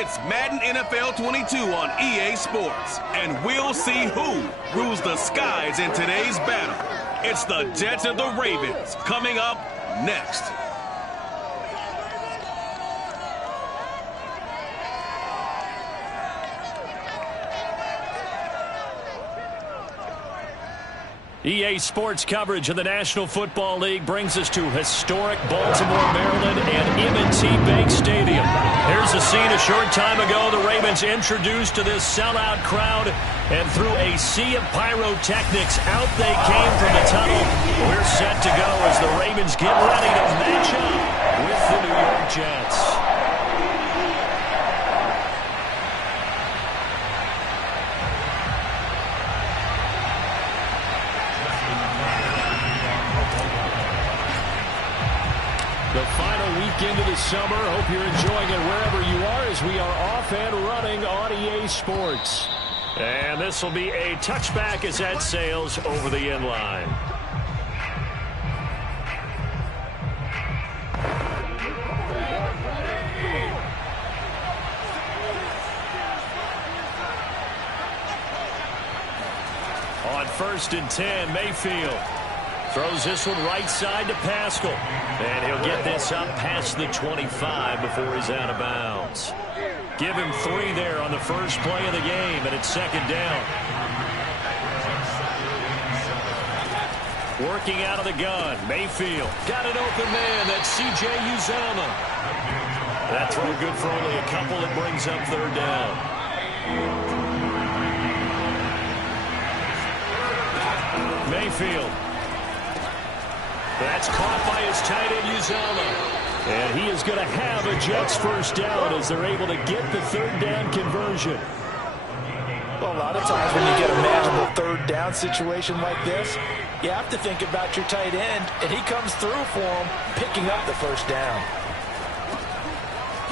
It's Madden NFL 22 on EA Sports, and we'll see who rules the skies in today's battle. It's the Jets and the Ravens coming up next. EA Sports coverage of the National Football League brings us to historic Baltimore, Maryland, and M&T Bank Stadium. Here's a scene a short time ago. The Ravens introduced to this sellout crowd, and through a sea of pyrotechnics, out they came from the tunnel. We're set to go as the Ravens get ready to match up with the New York Jets. The final weekend of the summer. Hope you're enjoying it wherever you are as we are off and running on EA Sports. And this will be a touchback as that sails over the end line. On 1st and 10, Mayfield throws this one right side to Pascal. And he'll get this up past the 25 before he's out of bounds. Give him 3 there on the first play of the game, and it's 2nd down. Working out of the gun, Mayfield. Got an open man, that's C.J. Uzomah. That throw good for only a couple. It brings up 3rd down. Mayfield. That's caught by his tight end, Uzomah. And he is going to have a Jets first down as they're able to get the 3rd down conversion. Well, a lot of times when you get a manageable 3rd down situation like this, you have to think about your tight end, and he comes through for him, picking up the 1st down.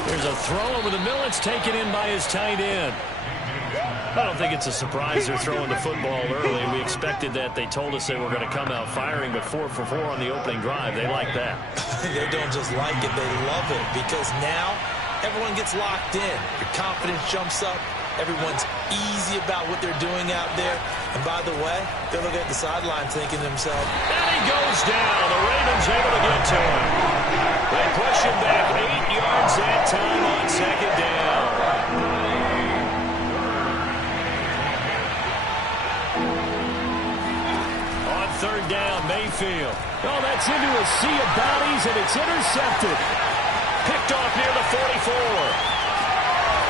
There's a throw over the middle. It's taken in by his tight end. I don't think it's a surprise they're throwing the football early. We expected that. They told us they were going to come out firing, but 4 for 4 on the opening drive. They like that. They don't just like it, they love it, because now everyone gets locked in. Your confidence jumps up. Everyone's easy about what they're doing out there. And by the way, they're looking at the sideline thinking to themselves, and he goes down. The Ravens able to get to him. They push him back 8 yards that time on 2nd down. On 3rd down, Mayfield. Oh, that's into a sea of bodies, and it's intercepted. Picked off near the 44.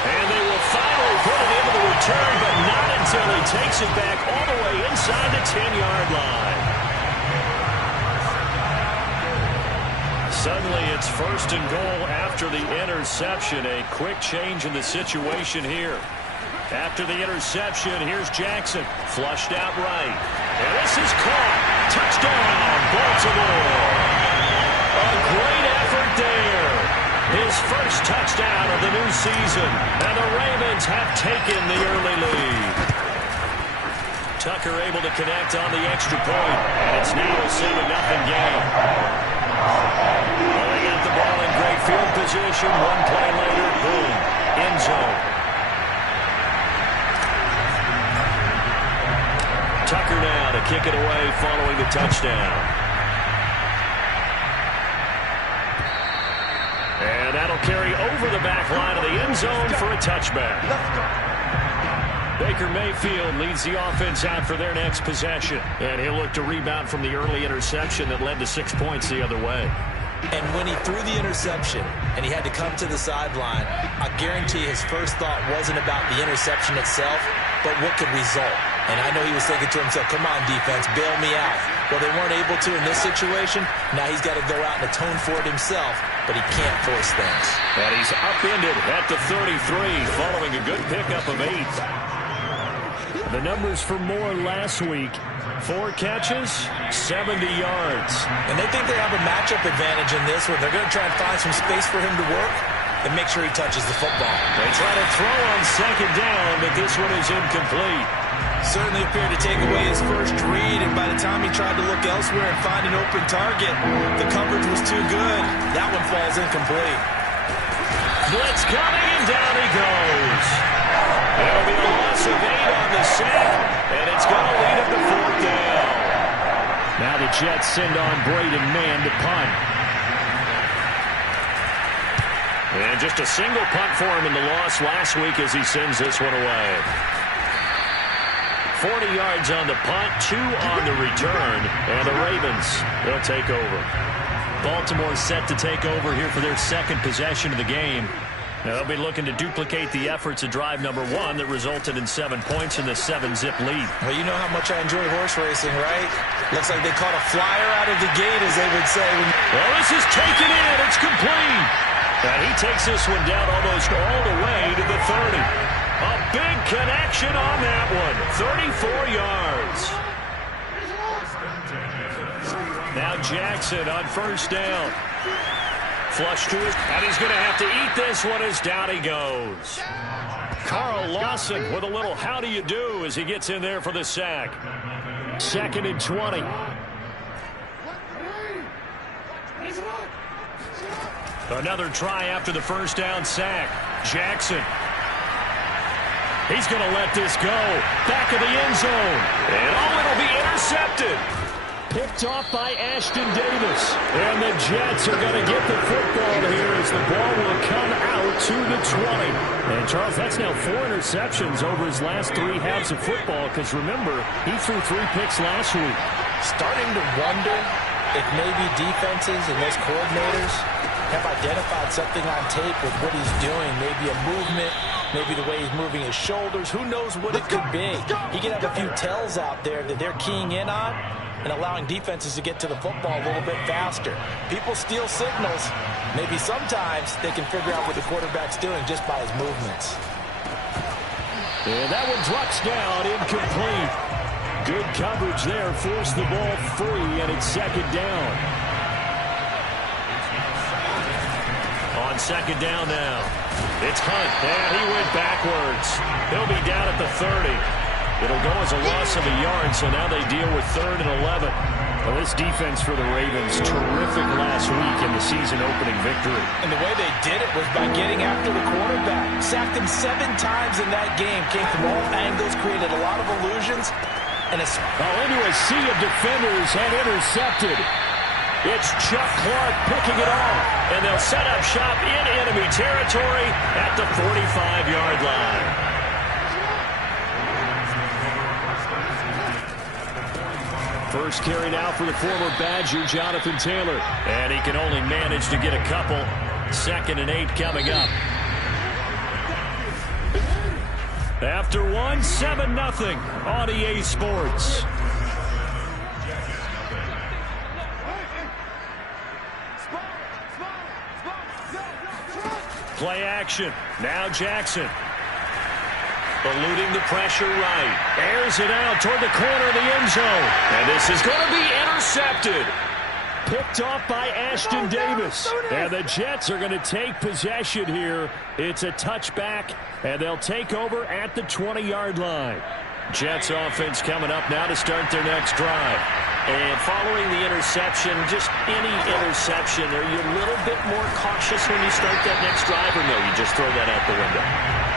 And they will finally put it into the return, but not until he takes it back all the way inside the 10-yard line. Suddenly it's 1st and goal after the interception. A quick change in the situation here. After the interception, here's Jackson. Flushed out right. And this is caught. Touchdown, Baltimore. A great effort there. His first touchdown of the new season. And the Ravens have taken the early lead. Tucker able to connect on the extra point. And it's now a 7-0 game. Well, they got the ball in great field position. 1 play later, boom, end zone. Tucker now to kick it away following the touchdown. And that'll carry over the back line of the end zone for a touchback. Baker Mayfield leads the offense out for their next possession. And he'll look to rebound from the early interception that led to 6 points the other way. And when he threw the interception and he had to come to the sideline, I guarantee his first thought wasn't about the interception itself, but what could result. And I know he was thinking to himself, come on, defense, bail me out. Well, they weren't able to in this situation. Now he's got to go out and atone for it himself, but he can't force things. And he's upended at the 33 following a good pickup of 8. The numbers for Moore last week. 4 catches, 70 yards. And they think they have a matchup advantage in this one. They're going to try and find some space for him to work and make sure he touches the football. They try to throw on 2nd down, but this one is incomplete. Certainly appeared to take away his first read, and by the time he tried to look elsewhere and find an open target, the coverage was too good. That one falls incomplete. Blitz coming, and down he goes. It'll be a loss of 8 on the sack, and it's going to lead him to 4th down. Now the Jets send on Braden Mann to punt. And just a single punt for him in the loss last week as he sends this one away. 40 yards on the punt, 2 on the return, and the Ravens, they'll take over. Baltimore set to take over here for their second possession of the game. Now they'll be looking to duplicate the efforts of drive number 1 that resulted in 7 points in the 7-zip lead. Well, you know how much I enjoy horse racing, right? Looks like they caught a flyer out of the gate, as they would say. Well, this is taken in. It's complete. And he takes this one down almost all the way to the 30. A big connection on that one. 34 yards. Now Jackson on 1st down. Flush to his, and he's going to have to eat this one as down he goes. Carl Lawson with a little how do you do as he gets in there for the sack. 2nd and 20. Another try after the 1st down sack. Jackson. He's going to let this go. Back of the end zone. And it'll be intercepted. Picked off by Ashton Davis. And the Jets are going to get the football here as the ball will come out to the 20. And, Charles, that's now 4 interceptions over his last 3 halves of football because, remember, he threw 3 picks last week. Starting to wonder if maybe defenses and those coordinators have identified something on tape with what he's doing. Maybe a movement, maybe the way he's moving his shoulders. Who knows what it could be? He could have a few tells out there that they're keying in on and allowing defenses to get to the football a little bit faster. People steal signals. Maybe sometimes they can figure out what the quarterback's doing just by his movements. And that one drops down, incomplete. Good coverage there, forced the ball free, and it's 2nd down. On 2nd down now. It's Hunt, and he went backwards. He'll be down at the 30. It'll go as a loss of a yard, so now they deal with 3rd and 11. Well, this defense for the Ravens, terrific last week in the season-opening victory. And the way they did it was by getting after the quarterback. Sacked him 7 times in that game. Came from all angles, created a lot of illusions. And into a sea of defenders and intercepted. It's Chuck Clark picking it off. And they'll set up shop in enemy territory at the 45-yard line. First carry now for the former Badger, Jonathan Taylor. And he can only manage to get a couple. 2nd and 8 coming up. After 1, 7-0 on EA Sports. Play action. Now Jackson. Eluding the pressure right. Airs it out toward the corner of the end zone. And this is going to be intercepted. Picked off by Ashton Davis. And the Jets are going to take possession here. It's a touchback, and they'll take over at the 20-yard line. Jets offense coming up now to start their next drive. And following the interception, just any interception, are you a little bit more cautious when you start that next drive, or no, you just throw that out the window?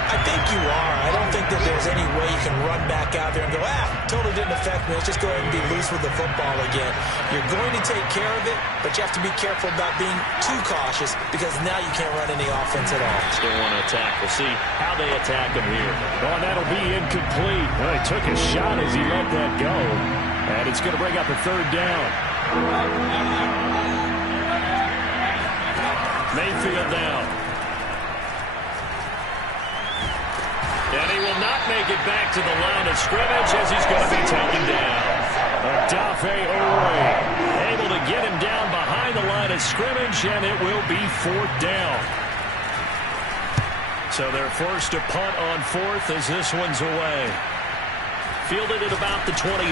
I think you are. I don't think that there's any way you can run back out there and go, totally didn't affect me. Let's just go ahead and be loose with the football again. You're going to take care of it, but you have to be careful about being too cautious because now you can't run any offense at all. Still want to attack. We'll see how they attack him here. Oh, and that'll be incomplete. Well, he took a shot as he let that go. And it's going to bring up a 3rd down. Mayfield now. And he will not make it back to the line of scrimmage as he's going to be taken down. Odafe Oweh able to get him down behind the line of scrimmage, and it will be 4th down. So they're forced to punt on 4th as this one's away. Fielded at about the 28.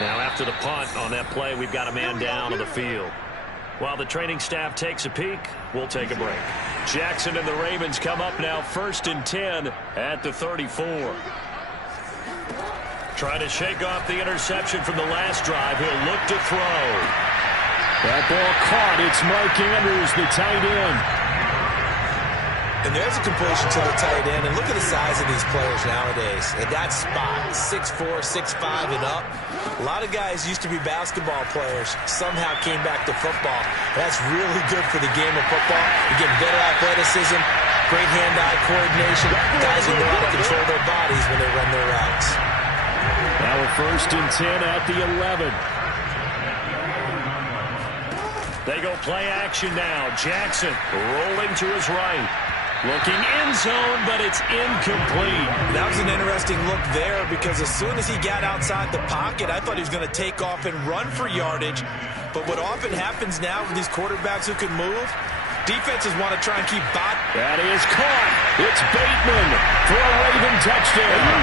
Now after the punt on that play, we've got a man down on the field. While the training staff takes a peek, we'll take a break. Jackson and the Ravens come up now 1st and 10 at the 34. Trying to shake off the interception from the last drive. He'll look to throw. That ball caught. It's Mark Andrews, the tight end. And there's a completion to the tight end. And look at the size of these players nowadays. At that spot, 6'4", 6'5", and up. A lot of guys used to be basketball players, somehow came back to football. That's really good for the game of football. You get better athleticism, great hand-eye coordination. Guys who know how to control their bodies when they run their routes. Now we're 1st and 10 at the 11. They go play action now. Jackson rolling to his right. Looking end zone, but it's incomplete. That was an interesting look there because as soon as he got outside the pocket, I thought he was going to take off and run for yardage. But what often happens now with these quarterbacks who can move, defenses want to try and keep bot. That is caught. It's Bateman for a Raven touchdown.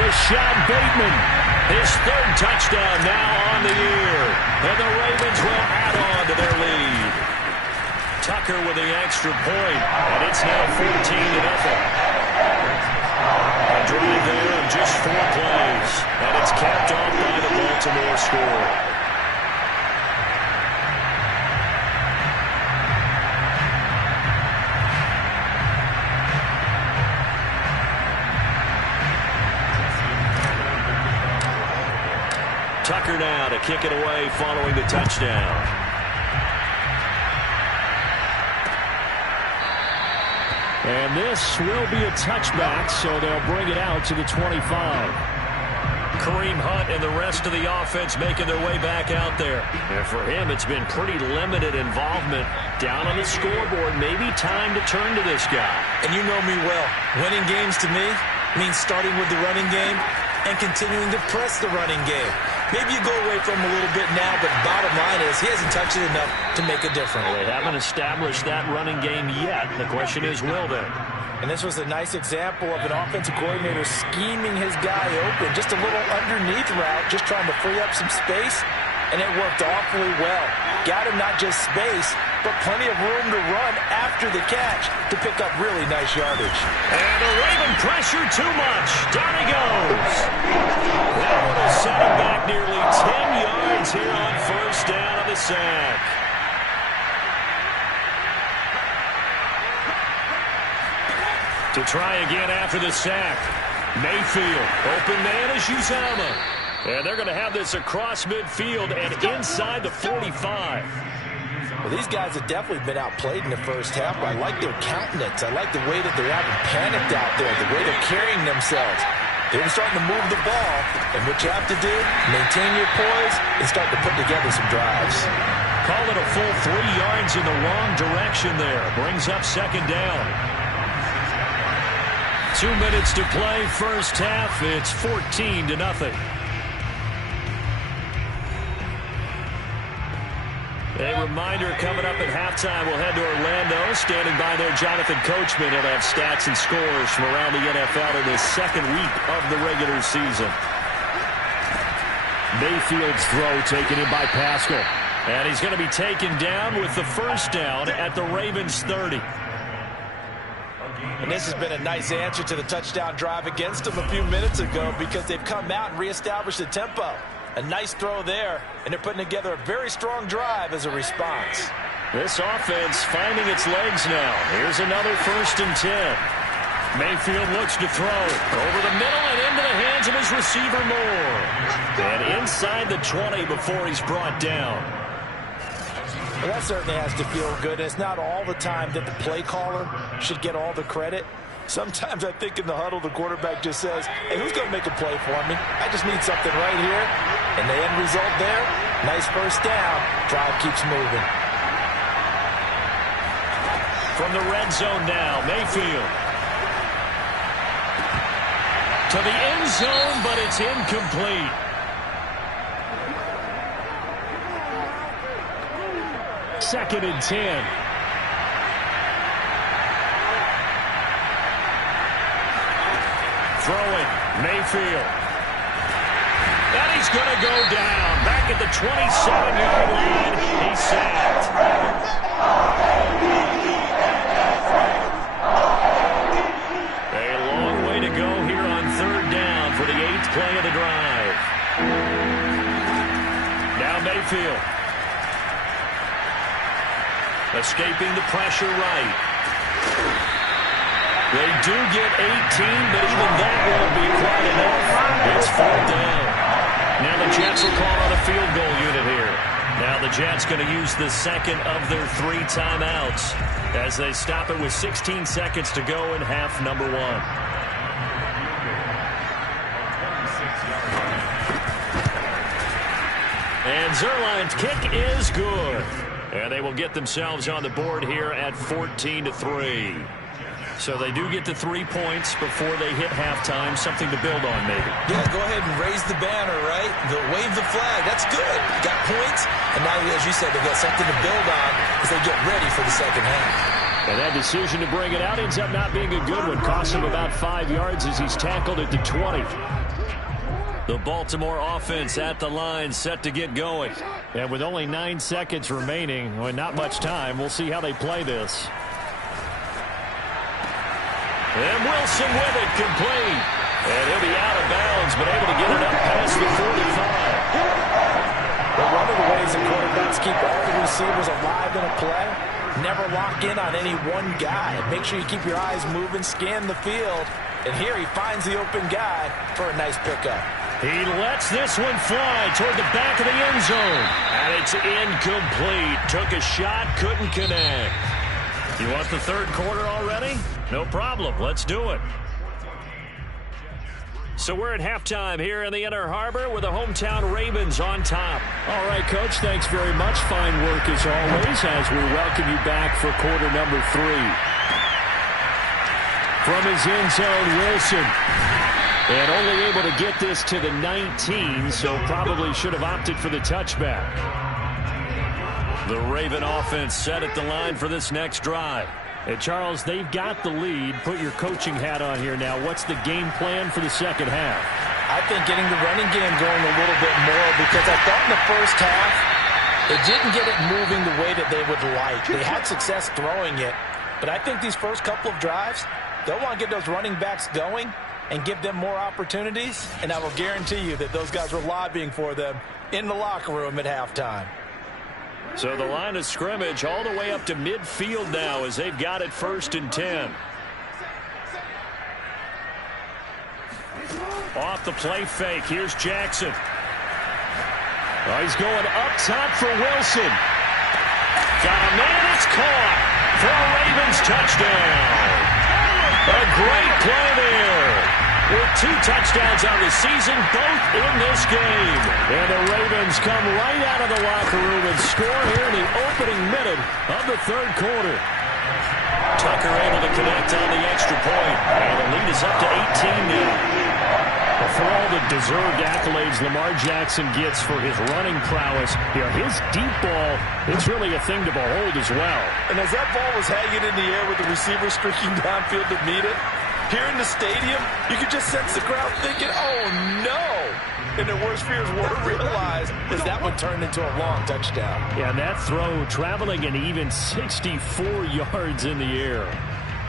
Rashad Bateman, his 3rd touchdown now on the year. And the Ravens will add on to their lead. Tucker with the extra point, and it's now 14-0. A drive there in just 4 plays, and it's capped off by the Baltimore score. Tucker now to kick it away following the touchdown. And this will be a touchback, so they'll bring it out to the 25. Kareem Hunt and the rest of the offense making their way back out there. And for him, it's been pretty limited involvement. Down on the scoreboard, maybe time to turn to this guy. And you know me well. Winning games to me means starting with the running game and continuing to press the running game. Maybe you go away from him a little bit now, but bottom line is he hasn't touched it enough to make a difference. Well, they haven't established that running game yet. The question is, will they? And this was a nice example of an offensive coordinator scheming his guy open. Just a little underneath route, just trying to free up some space, and it worked awfully well. Got him not just space, but plenty of room to run after the catch to pick up really nice yardage. And the Raven pressure too much. Down he goes. That one will set him back nearly 10 yards here on 1st down on the sack. To try again after the sack. Mayfield, open man is Uzomah. And they're going to have this across midfield and inside the 45. Well, these guys have definitely been outplayed in the first half. I like their countenance. I like the way that they haven't panicked out there, the way they're carrying themselves. They're starting to move the ball, and what you have to do, maintain your poise and start to put together some drives. Call it a full 3 yards in the wrong direction there. Brings up 2nd down. 2 minutes to play, first half. It's 14-0. A reminder coming up at halftime, we'll head to Orlando. Standing by there, Jonathan Coachman. He'll have stats and scores from around the NFL in the 2nd week of the regular season. Mayfield's throw taken in by Pascal. And he's going to be taken down with the 1st down at the Ravens 30. And this has been a nice answer to the touchdown drive against them a few minutes ago because they've come out and reestablished the tempo. A nice throw there, and they're putting together a very strong drive as a response. This offense finding its legs now. Here's another 1st and 10. Mayfield looks to throw over the middle and into the hands of his receiver Moore. And inside the 20 before he's brought down. Well, that certainly has to feel good. It's not all the time that the play caller should get all the credit. Sometimes I think in the huddle, the quarterback just says, hey, who's going to make a play for me? I just need something right here. And the end result there, nice 1st down. Drive keeps moving. From the red zone now, Mayfield. To the end zone, but it's incomplete. Second and 10. Throwing, Mayfield. And he's going to go down. Back at the 27-yard line, he's sacked. A long way to go here on 3rd down for the 8th play of the drive. Now Mayfield. Escaping the pressure right. They do get 18, but even that won't be quite enough. It's 4th down. Now the Jets will call on a field goal unit here. Now the Jets going to use the second of their 3 timeouts as they stop it with 16 seconds to go in half number 1. And Zuerlein's kick is good. And they will get themselves on the board here at 14-3. So they do get the 3 points before they hit halftime. Something to build on, maybe. Yeah, go ahead and raise the banner, right? Wave the flag. That's good. You got points. And now, as you said, they've got something to build on as they get ready for the second half. And that decision to bring it out ends up not being a good one. Costs him about 5 yards as he's tackled at the 20. The Baltimore offense at the line, set to get going. And with only 9 seconds remaining, well, not much time, we'll see how they play this. And Wilson with it, complete. And he'll be out of bounds, but able to get it up past the 45. Well, one of the ways that quarterbacks keep all the receivers alive in a play, never lock in on any one guy. Make sure you keep your eyes moving, scan the field. And here he finds the open guy for a nice pickup. He lets this one fly toward the back of the end zone. And it's incomplete. Took a shot, couldn't connect. You want the third quarter already? No problem. Let's do it. So we're at halftime here in the Inner Harbor with the hometown Ravens on top. All right, Coach, thanks very much. Fine work as always as we welcome you back for quarter number 3. From his end zone, Wilson. And only able to get this to the 19, so probably should have opted for the touchback. The Raven offense set at the line for this next drive. And Charles, they've got the lead. Put your coaching hat on here now. What's the game plan for the second half? I think getting the running game going a little bit more, because I thought in the first half they didn't get it moving the way that they would like. They had success throwing it, but I think these first couple of drives, they'll want to get those running backs going and give them more opportunities, and I will guarantee you that those guys were lobbying for them in the locker room at halftime. So the line of scrimmage all the way up to midfield now as they've got it 1st and 10. Off the play fake, here's Jackson. Oh, he's going up top for Wilson. Got a man, it's caught for a Ravens touchdown. A great play there. With 2 touchdowns on the season, both in this game. And the Ravens come right out of the locker room and score here in the opening minute of the third quarter. Tucker able to connect on the extra point. And the lead is up to 18 now. But for all the deserved accolades Lamar Jackson gets for his running prowess, his deep ball, it's really a thing to behold as well. And as that ball was hanging in the air with the receiver streaking downfield to meet it, here in the stadium, you could just sense the crowd thinking, oh, no. And their worst fears were realized as that one turned into a long touchdown. Yeah, and that throw traveling an even 64 yards in the air.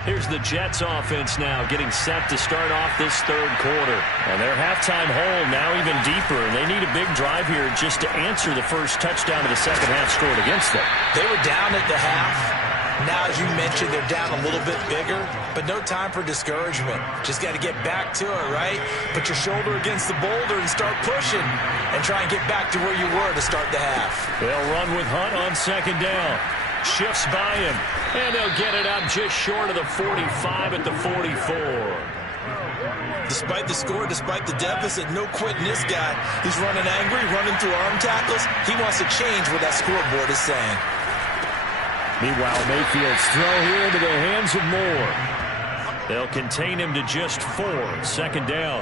Here's the Jets offense now getting set to start off this third quarter. And their halftime hole now even deeper. And they need a big drive here just to answer the first touchdown of the second half scored against them. They were down at the half. Now, as you mentioned, they're down a little bit bigger, but no time for discouragement. Just got to get back to it, right? Put your shoulder against the boulder and start pushing and try and get back to where you were to start the half. They'll run with Hunt on second down. Shifts by him, and they'll get it up just short of the 45 at the 44. Despite the score, despite the deficit, no quitting this guy. He's running angry, running through arm tackles. He wants to change what that scoreboard is saying. Meanwhile, Mayfield's throw here into the hands of Moore. They'll contain him to just 4. Second down.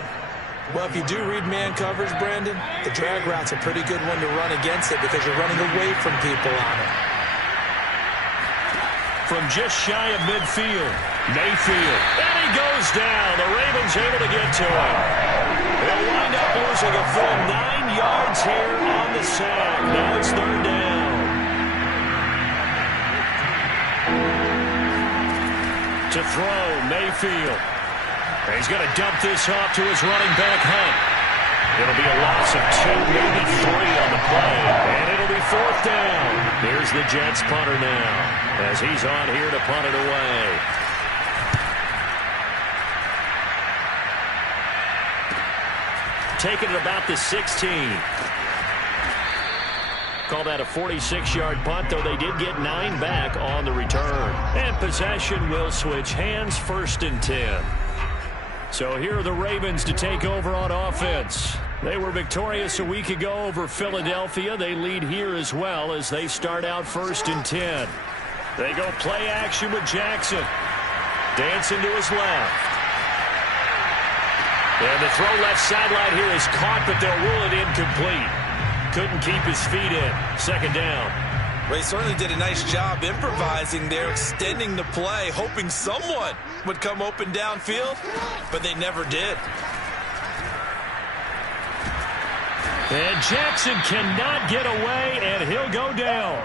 Well, if you do read man coverage, Brandon, the drag route's a pretty good one to run against it because you're running away from people on it. From just shy of midfield, Mayfield. And he goes down. The Ravens able to get to him. They'll wind up losing a full 9 yards here on the sack. Now it's third down. To throw, Mayfield. He's going to dump this off to his running back, Hunt. It'll be a loss of 2, maybe 3 on the play. And it'll be 4th down. Here's the Jets punter now as he's on here to punt it away. Taking it about the 16. Call that a 46-yard punt, though they did get 9 back on the return. And possession will switch hands, 1st and 10. So here are the Ravens to take over on offense. They were victorious a week ago over Philadelphia. They lead here as well as they start out 1st and 10. They go play action with Jackson. Dancing to his left. And the throw left sideline here is caught, but they'll rule it incomplete. Couldn't keep his feet in. 2nd down. Well, he certainly did a nice job improvising there, extending the play, hoping someone would come open downfield, but they never did. And Jackson cannot get away, and he'll go down.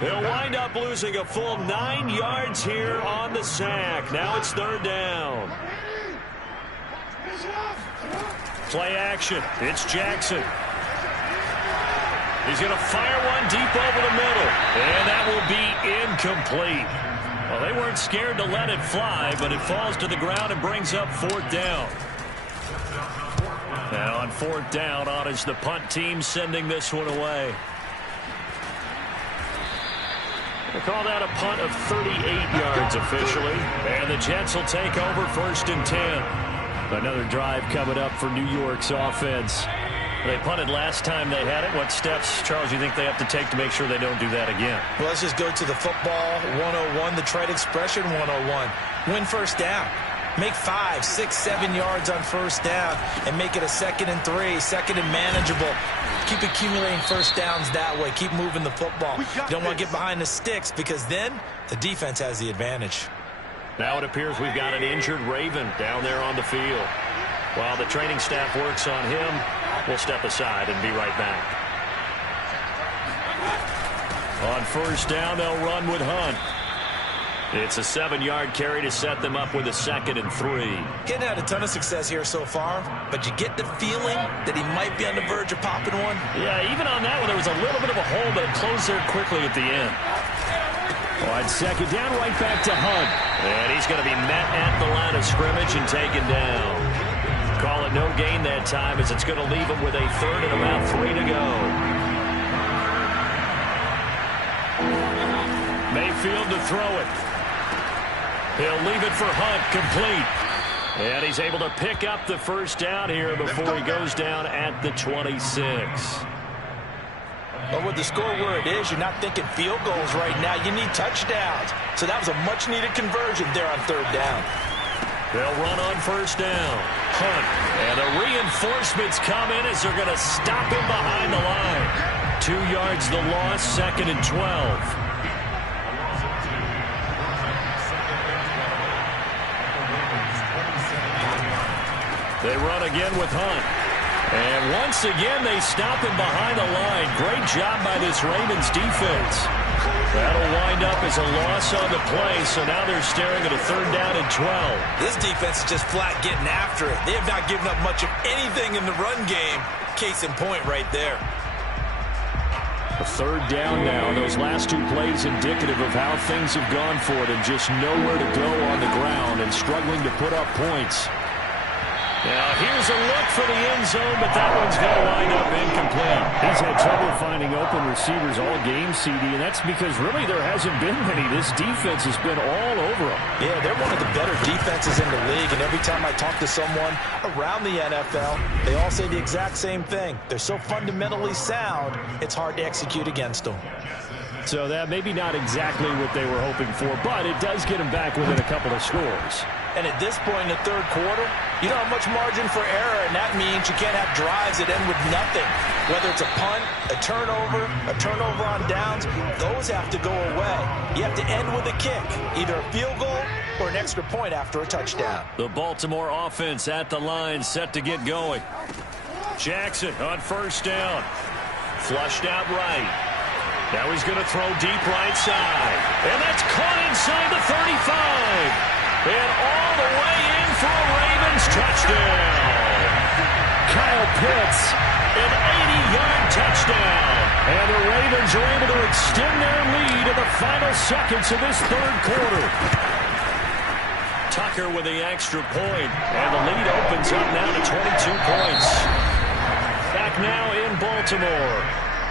He'll wind up losing a full 9 yards here on the sack. Now it's 3rd down. Play action. It's Jackson. He's going to fire one deep over the middle. And that will be incomplete. Well, they weren't scared to let it fly, but it falls to the ground and brings up 4th down. Now on 4th down, on is the punt team sending this one away. We'll call that a punt of 38 yards officially. And the Jets will take over 1st and 10. Another drive coming up for New York's offense. They punted last time they had it. What steps, Charles, you think they have to take to make sure they don't do that again? Well, let's just go to the football 101, the trade expression 101. Win 1st down. Make 5, 6, 7 yards on 1st down and make it a 2nd and 3, 2nd and manageable. Keep accumulating 1st downs that way. Keep moving the football. You don't want to get behind the sticks because then the defense has the advantage. Now it appears we've got an injured Raven down there on the field. While the training staff works on him, we'll step aside and be right back. On 1st down, they'll run with Hunt. It's a 7-yard carry to set them up with a 2nd and 3. Getting had a ton of success here so far, but you get the feeling that he might be on the verge of popping one. Yeah, even on that one, there was a little bit of a hole, but it closed there quickly at the end. On 2nd down, right back to Hunt. And he's going to be met at the line of scrimmage and taken down. Call it no gain that time as it's going to leave him with a 3rd and about 3 to go. Mayfield to throw it. He'll leave it for Hunt, complete. And he's able to pick up the 1st down here before he goes down at the 26. But with the score where it is, you're not thinking field goals right now. You need touchdowns. So that was a much-needed conversion there on 3rd down. They'll run on 1st down. Hunt. And the reinforcements come in as they're going to stop him behind the line. 2 yards the loss, 2nd and 12. They run again with Hunt. And once again, they stop him behind the line. Great job by this Ravens defense. That'll wind up as a loss on the play, so now they're staring at a 3rd down and 12. This defense is just flat getting after it. They have not given up much of anything in the run game. Case in point right there. A 3rd down now. Those last 2 plays indicative of how things have gone for them. Just nowhere to go on the ground and struggling to put up points. Now, here's a look for the end zone, but that one's going to wind up incomplete. He's had trouble finding open receivers all game, CD, and that's because really there hasn't been many. This defense has been all over them. Yeah, they're one of the better defenses in the league, and every time I talk to someone around the NFL, they all say the exact same thing. They're so fundamentally sound, it's hard to execute against them. So that maybe not exactly what they were hoping for, but it does get them back within a couple of scores. And at this point in the 3rd quarter, you don't have much margin for error, and that means you can't have drives that end with nothing. Whether it's a punt, a turnover on downs, those have to go away. You have to end with a kick, either a field goal or an extra point after a touchdown. The Baltimore offense at the line, set to get going. Jackson on 1st down. Flushed out right. Now he's going to throw deep right side. And that's caught inside the 35. And all the way in for a Ravens touchdown. Kyle Pitts. An 80-yard touchdown. And the Ravens are able to extend their lead in the final seconds of this third quarter. Tucker with the extra point. And the lead opens up now to 22 points. Back now in Baltimore.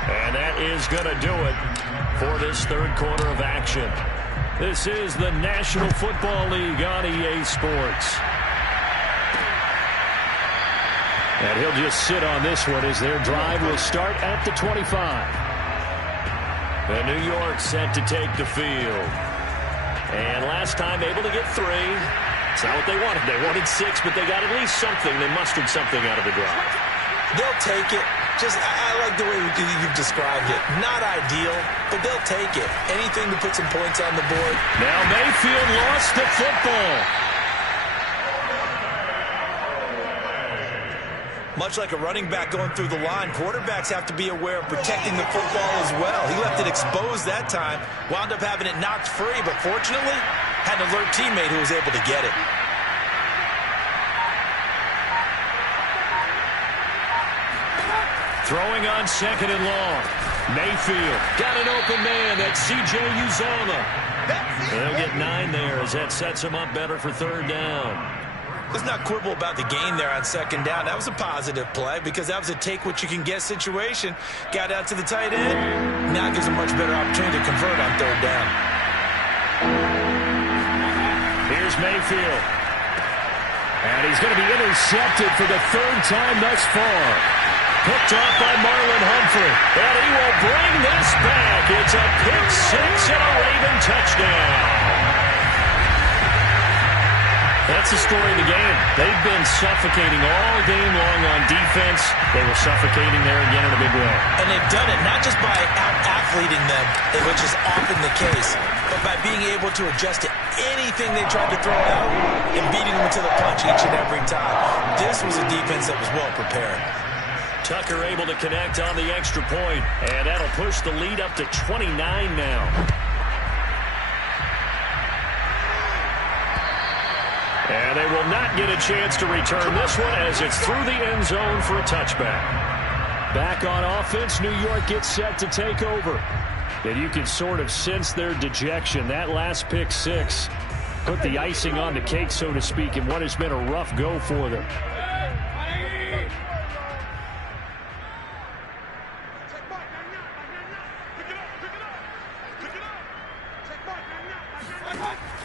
And that is going to do it for this third quarter of action. This is the National Football League on EA Sports. And he'll just sit on this one as their drive will start at the 25. The New York set to take the field. And last time able to get 3. It's not what they wanted. They wanted 6, but they got at least something. They mustered something out of the drive. They'll take it. I like the way you've described it. Not ideal, but they'll take it. Anything to put some points on the board. Now Mayfield lost the football. Much like a running back going through the line, quarterbacks have to be aware of protecting the football as well. He left it exposed that time, wound up having it knocked free, but fortunately, had an alert teammate who was able to get it. Throwing on second and long. Mayfield got an open man. That's C.J. Uzomah. They'll get 9 there as that sets him up better for third down. Let's not quibble about the gain there on second down. That was a positive play because that was a take-what-you-can-get situation. Got out to the tight end. Now gives a much better opportunity to convert on third down. Here's Mayfield. And he's going to be intercepted for the third time thus far. Picked off by Marlon Humphrey. And he will bring this back. It's a pick 6 and a Raven touchdown. That's the story of the game. They've been suffocating all game long on defense. They were suffocating there again in a big way. And they've done it not just by out-athleting them, which is often the case, but by being able to adjust to anything they tried to throw out and beating them to the punch each and every time. This was a defense that was well prepared. Tucker able to connect on the extra point, and that'll push the lead up to 29 now. And they will not get a chance to return this one as it's through the end zone for a touchback. Back on offense, New York gets set to take over. And you can sort of sense their dejection. That last pick 6 put the icing on the cake, so to speak, in what has been a rough go for them.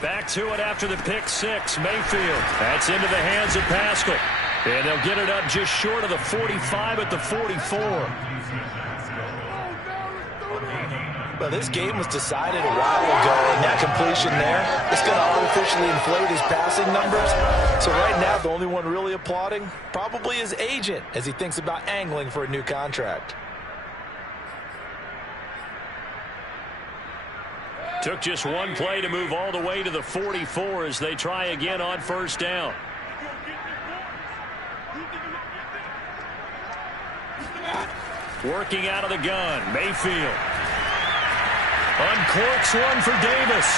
Back to it after the pick 6. Mayfield. That's into the hands of Pascal. And they'll get it up just short of the 45 at the 44. Well, this game was decided a while ago, and that completion there, it's going to artificially inflate his passing numbers. So right now, the only one really applauding probably his agent as he thinks about angling for a new contract. Took just one play to move all the way to the 44 as they try again on first down. Working out of the gun, Mayfield. Uncorks one for Davis.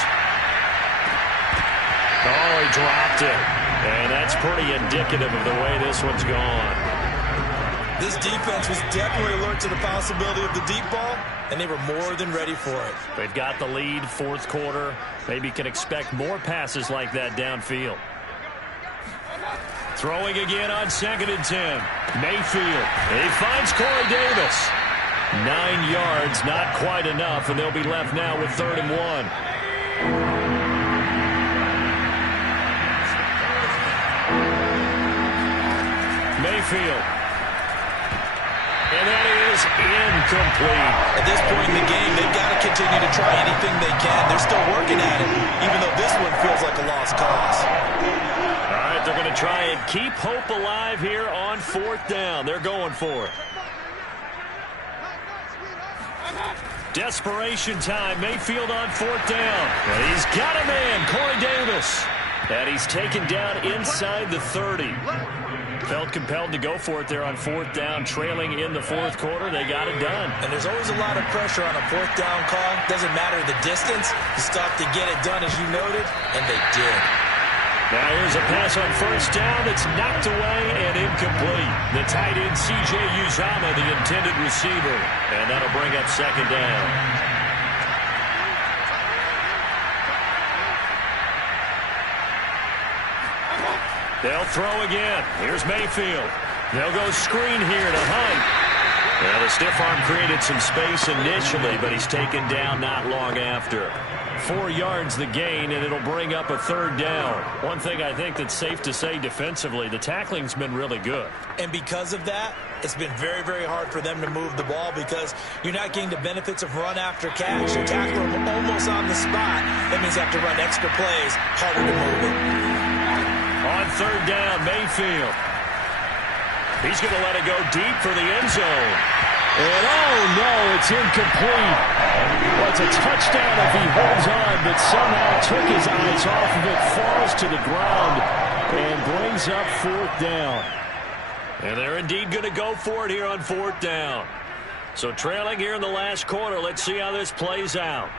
Oh, he dropped it. And that's pretty indicative of the way this one's gone. This defense was definitely alert to the possibility of the deep ball, and they were more than ready for it. They've got the lead, fourth quarter. Maybe can expect more passes like that downfield. Throwing again on 2nd and 10. Mayfield. He finds Corey Davis. 9 yards, not quite enough, and they'll be left now with 3rd and 1. Mayfield. And that is incomplete. At this point in the game, they've got to continue to try anything they can. They're still working at it, even though this one feels like a lost cause. All right, they're going to try and keep hope alive here on 4th down. They're going for it. Desperation time. Mayfield on 4th down. And he's got a man, Corey Davis. And he's taken down inside the 30. Felt compelled to go for it there on 4th down, trailing in the 4th quarter. They got it done. And there's always a lot of pressure on a 4th down call. Doesn't matter the distance. You still have to get it done, as you noted, and they did. Now here's a pass on first down that's knocked away and incomplete. The tight end, C.J. Uzomah, the intended receiver. And that'll bring up second down. They'll throw again. Here's Mayfield. They'll go screen here to Hunt. Well, the stiff arm created some space initially, but he's taken down not long after. 4 yards the gain, and it'll bring up a third down. One thing I think that's safe to say defensively, the tackling's been really good. And because of that, it's been very, very hard for them to move the ball because you're not getting the benefits of run after catch. You tackle them almost on the spot. That means you have to run extra plays, harder to move it. On third down, Mayfield. He's going to let it go deep for the end zone. And oh no, it's incomplete. Well, it's a touchdown if he holds on, but somehow took his eyes off of it, falls to the ground, and brings up fourth down. And they're indeed going to go for it here on fourth down. So trailing here in the last quarter, let's see how this plays out.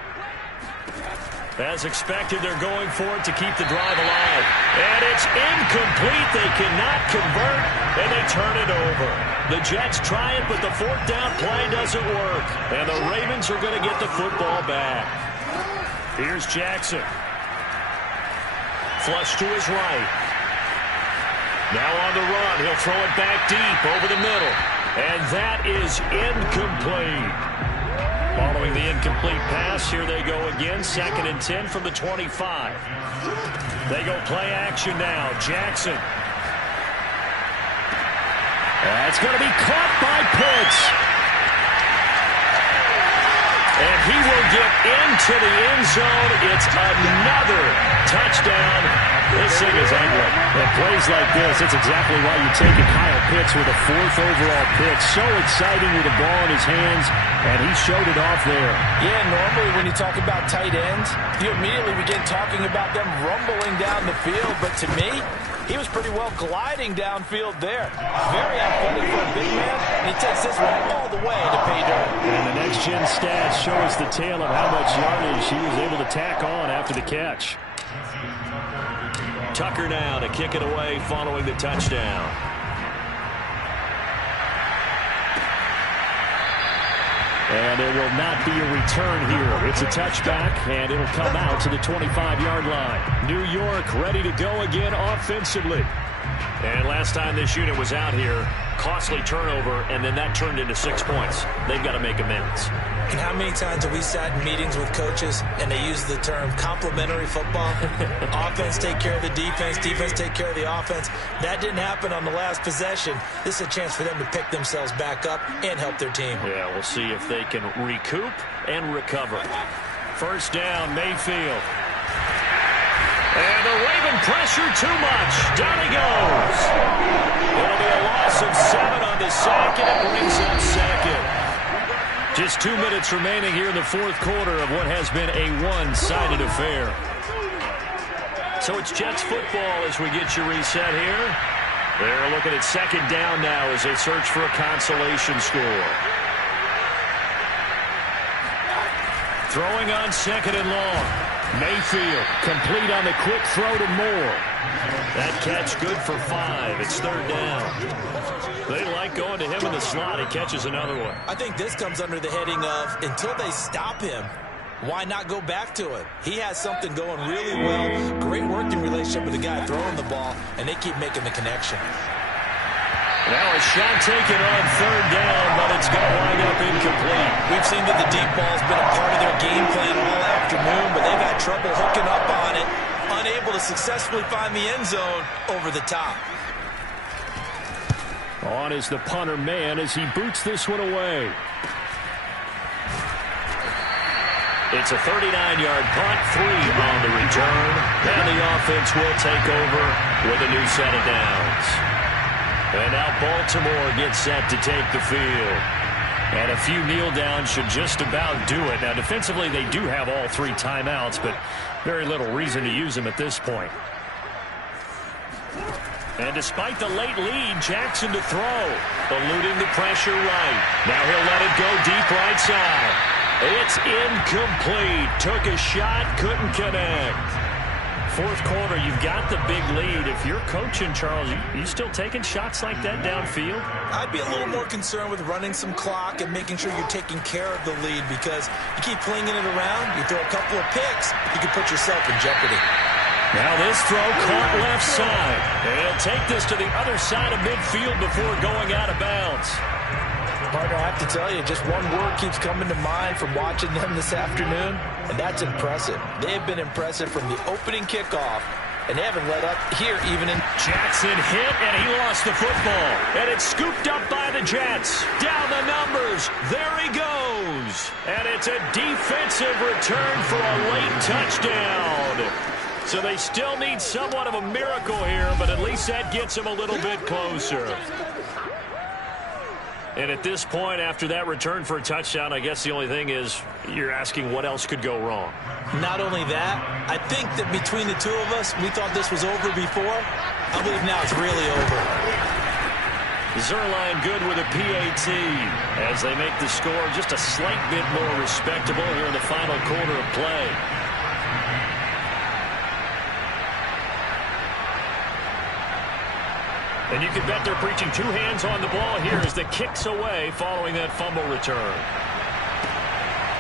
As expected, they're going for it to keep the drive alive. And it's incomplete. They cannot convert, and they turn it over. The Jets try it, but the fourth down play doesn't work. And the Ravens are going to get the football back. Here's Jackson. Flush to his right. Now on the run. He'll throw it back deep over the middle. And that is incomplete. Following the incomplete pass, here they go again. 2nd and 10 from the 25. They go play action now. Jackson. That's going to be caught by Pitts. And he will get into the end zone. It's another touchdown. This thing is ugly. At plays like this, it's exactly why you take a Kyle Pitts with a 4th overall pick. So exciting with the ball in his hands, and he showed it off there. Yeah, normally when you talk about tight ends, you immediately begin talking about them rumbling down the field. But to me, he was pretty well gliding downfield there. Very athletic for a big man, and he takes this one all the way to pay dirt. And the next-gen stats show us the tale of how much yardage he was able to tack on after the catch. Tucker now to kick it away following the touchdown. And there will not be a return here. It's a touchback, and it'll come out to the 25-yard line. New York ready to go again offensively. And last time this unit was out here, costly turnover, and then that turned into 6 points. They've got to make amends. And how many times have we sat in meetings with coaches and they use the term complementary football? Offense take care of the defense, defense take care of the offense. That didn't happen on the last possession. This is a chance for them to pick themselves back up and help their team. Yeah, we'll see if they can recoup and recover. First down, Mayfield. And the Raven pressure too much. Down he goes. It'll be a loss of 7 on the sack, and it brings up second. Just 2 minutes remaining here in the fourth quarter of what has been a one-sided affair. So it's Jets football as we get your reset here. They're looking at second down now as they search for a consolation score. Throwing on second and long. Mayfield complete on the quick throw to Moore. That catch good for 5. It's third down. They like going to him in the slot. He catches another one. I think this comes under the heading of until they stop him, why not go back to it? He has something going really well. Great working relationship with the guy throwing the ball, and they keep making the connection. Now a shot taken on third down, but it's going to wind up incomplete. We've seen that the deep ball's been a part of their game plan all afternoon, but they've had trouble hooking up on it, unable to successfully find the end zone over the top. On is the punter man as he boots this one away. It's a 39-yard punt, 3 on the return, and the offense will take over with a new set of downs. And now Baltimore gets set to take the field. And a few kneel downs should just about do it. Now, defensively, they do have all 3 timeouts, but very little reason to use them at this point. And despite the late lead, Jackson to throw. Eluding the pressure right. Now he'll let it go deep right side. It's incomplete. Took a shot, couldn't connect. fourth quarter, you've got the big lead. If you're coaching, Charles, you still taking shots like that downfield? I'd be a little more concerned with running some clock and making sure you're taking care of the lead, because you keep flinging it around, you throw a couple of picks, you can put yourself in jeopardy. Now this throw caught left side. And he'll take this to the other side of midfield before going out of bounds. Partner, I have to tell you, just one word keeps coming to mind from watching them this afternoon, and that's impressive. They have been impressive from the opening kickoff, and they haven't let up here even in... Jackson hit, and he lost the football. And it's scooped up by the Jets. Down the numbers. There he goes. And it's a defensive return for a late touchdown. So they still need somewhat of a miracle here, but at least that gets them a little bit closer. And at this point, after that return for a touchdown, I guess the only thing is you're asking what else could go wrong. Not only that, I think that between the two of us, we thought this was over before. I believe now it's really over. Zuerlein good with a PAT as they make the score just a slight bit more respectable here in the final quarter of play. And you can bet they're preaching two hands on the ball here as the kick's away following that fumble return.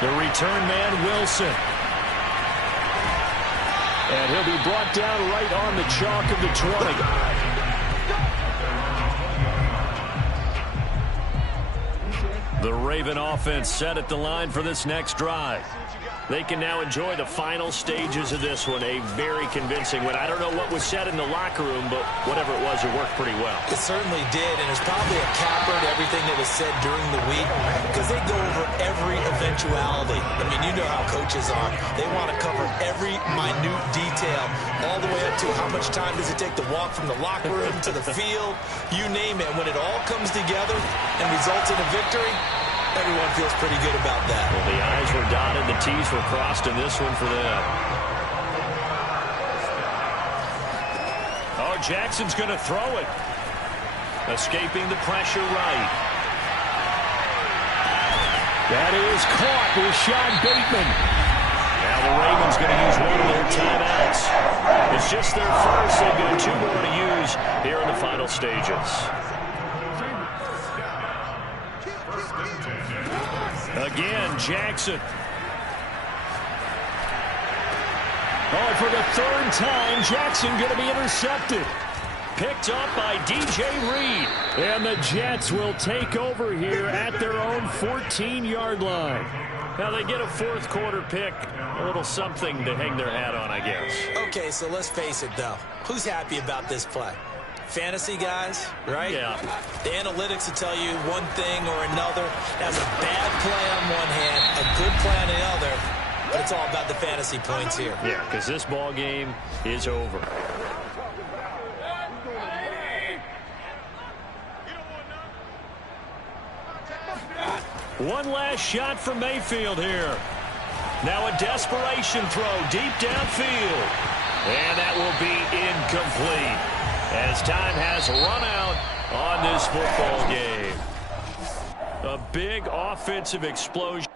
The return man, Wilson. And he'll be brought down right on the chalk of the 20. The Raven offense set at the line for this next drive. They can now enjoy the final stages of this one. A very convincing win. I don't know what was said in the locker room, but whatever it was, it worked pretty well. It certainly did, and it's probably a capper to everything that was said during the week, because they go over every eventuality. I mean, you know how coaches are. They want to cover every minute detail, all the way up to how much time does it take to walk from the locker room to the field, you name it. When it all comes together and results in a victory, everyone feels pretty good about that. Well, the I's were dotted, the T's were crossed in this one for them. Oh, Jackson's going to throw it. Escaping the pressure right. That is caught with Sean Bateman. Now the Ravens going to use one of their timeouts. It's just their first. They've got two more to use here in the final stages. Again, Jackson. Oh, and for the third time, Jackson going to be intercepted. Picked up by DJ Reed. And the Jets will take over here at their own 14-yard line. Now they get a fourth quarter pick. A little something to hang their hat on, I guess. Okay, so let's face it, though. Who's happy about this play? Fantasy guys, right? Yeah. The analytics will tell you one thing or another. That's a bad play on one hand, a good play on the other, but it's all about the fantasy points here. Yeah, because this ball game is over. One last shot from Mayfield here. Now a desperation throw deep downfield. And that will be incomplete, as time has run out on this football game. A big offensive explosion.